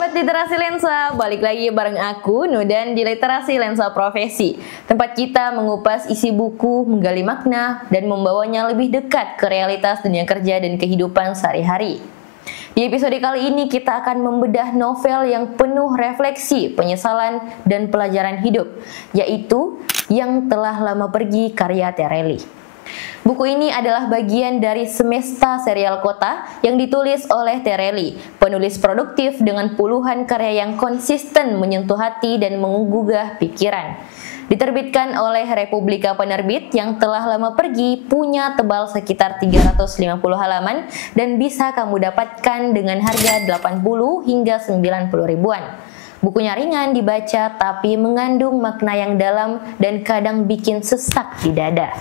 Sobat Literasi Lensa, balik lagi bareng aku, Nudan di Literasi Lensa Profesi. Tempat kita mengupas isi buku, menggali makna, dan membawanya lebih dekat ke realitas dunia kerja dan kehidupan sehari-hari. Di episode kali ini kita akan membedah novel yang penuh refleksi, penyesalan, dan pelajaran hidup, yaitu Yang Telah Lama Pergi karya Tereli. Buku ini adalah bagian dari Semesta Serial Kota yang ditulis oleh Tereli, penulis produktif dengan puluhan karya yang konsisten menyentuh hati dan menggugah pikiran. Diterbitkan oleh Republika Penerbit, Yang Telah Lama Pergi punya tebal sekitar 350 halaman dan bisa kamu dapatkan dengan harga 80 hingga 90 ribuan. Bukunya ringan dibaca tapi mengandung makna yang dalam dan kadang bikin sesak di dada.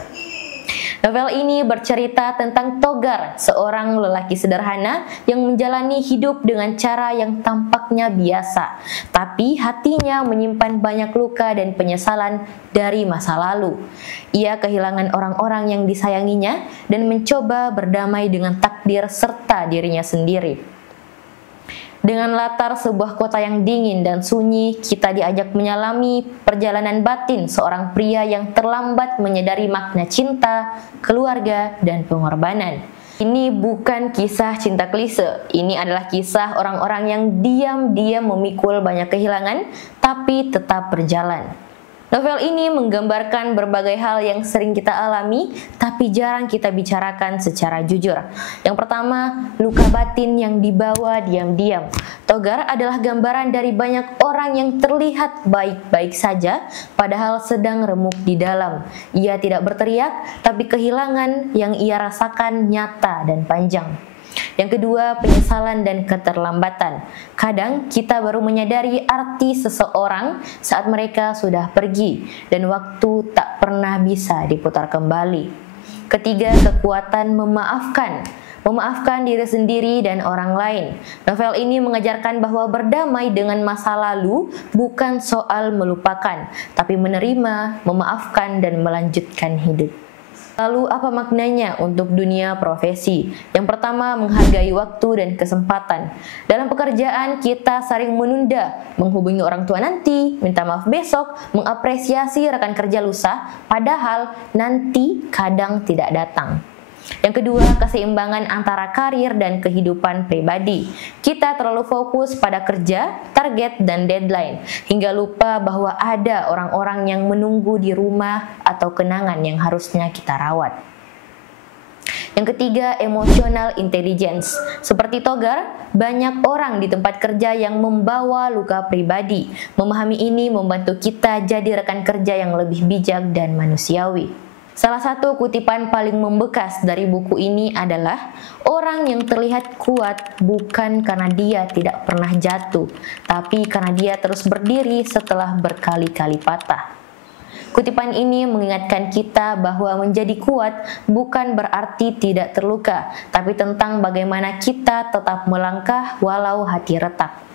Novel ini bercerita tentang Togar, seorang lelaki sederhana yang menjalani hidup dengan cara yang tampaknya biasa, tapi hatinya menyimpan banyak luka dan penyesalan dari masa lalu. Ia kehilangan orang-orang yang disayanginya dan mencoba berdamai dengan takdir serta dirinya sendiri. Dengan latar sebuah kota yang dingin dan sunyi, kita diajak menyelami perjalanan batin seorang pria yang terlambat menyadari makna cinta, keluarga, dan pengorbanan. Ini bukan kisah cinta klise, ini adalah kisah orang-orang yang diam-diam memikul banyak kehilangan, tapi tetap berjalan. Novel ini menggambarkan berbagai hal yang sering kita alami, tapi jarang kita bicarakan secara jujur. Yang pertama, luka batin yang dibawa diam-diam. Togar adalah gambaran dari banyak orang yang terlihat baik-baik saja, padahal sedang remuk di dalam. Ia tidak berteriak, tapi kehilangan yang ia rasakan nyata dan panjang. Yang kedua, penyesalan dan keterlambatan. Kadang kita baru menyadari arti seseorang saat mereka sudah pergi dan waktu tak pernah bisa diputar kembali. Ketiga, kekuatan memaafkan. Memaafkan diri sendiri dan orang lain. Novel ini mengajarkan bahwa berdamai dengan masa lalu bukan soal melupakan, tapi menerima, memaafkan, dan melanjutkan hidup. Lalu apa maknanya untuk dunia profesi? Yang pertama, menghargai waktu dan kesempatan. Dalam pekerjaan kita sering menunda, menghubungi orang tua nanti, minta maaf besok, mengapresiasi rekan kerja lusa, padahal nanti kadang tidak datang. Yang kedua, keseimbangan antara karir dan kehidupan pribadi. Kita terlalu fokus pada kerja, target, dan deadline, hingga lupa bahwa ada orang-orang yang menunggu di rumah atau kenangan yang harusnya kita rawat. Yang ketiga, emotional intelligence. Seperti Togar, banyak orang di tempat kerja yang membawa luka pribadi. Memahami ini membantu kita jadi rekan kerja yang lebih bijak dan manusiawi. Salah satu kutipan paling membekas dari buku ini adalah, orang yang terlihat kuat bukan karena dia tidak pernah jatuh, tapi karena dia terus berdiri setelah berkali-kali patah. Kutipan ini mengingatkan kita bahwa menjadi kuat bukan berarti tidak terluka, tapi tentang bagaimana kita tetap melangkah walau hati retak.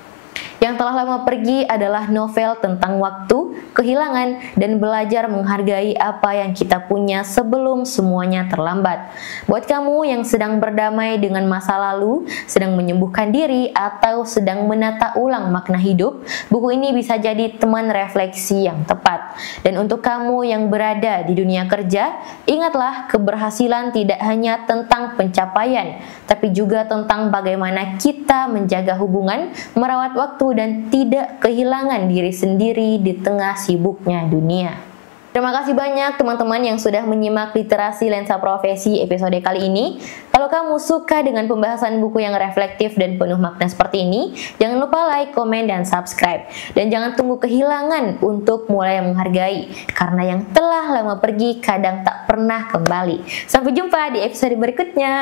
Yang Telah Lama Pergi adalah novel tentang waktu, kehilangan, dan belajar menghargai apa yang kita punya sebelum semuanya terlambat. Buat kamu yang sedang berdamai dengan masa lalu, sedang menyembuhkan diri, atau sedang menata ulang makna hidup, buku ini bisa jadi teman refleksi yang tepat. Dan untuk kamu yang berada di dunia kerja, ingatlah keberhasilan tidak hanya tentang pencapaian, tapi juga tentang bagaimana kita menjaga hubungan, merawat waktu, dan tidak kehilangan diri sendiri di tengah sibuknya dunia. Terima kasih banyak teman-teman yang sudah menyimak Literasi Lensa Profesi episode kali ini. Kalau kamu suka dengan pembahasan buku yang reflektif dan penuh makna seperti ini, jangan lupa like, komen, dan subscribe. Dan jangan tunggu kehilangan untuk mulai menghargai, karena yang telah lama pergi kadang tak pernah kembali. Sampai jumpa di episode berikutnya.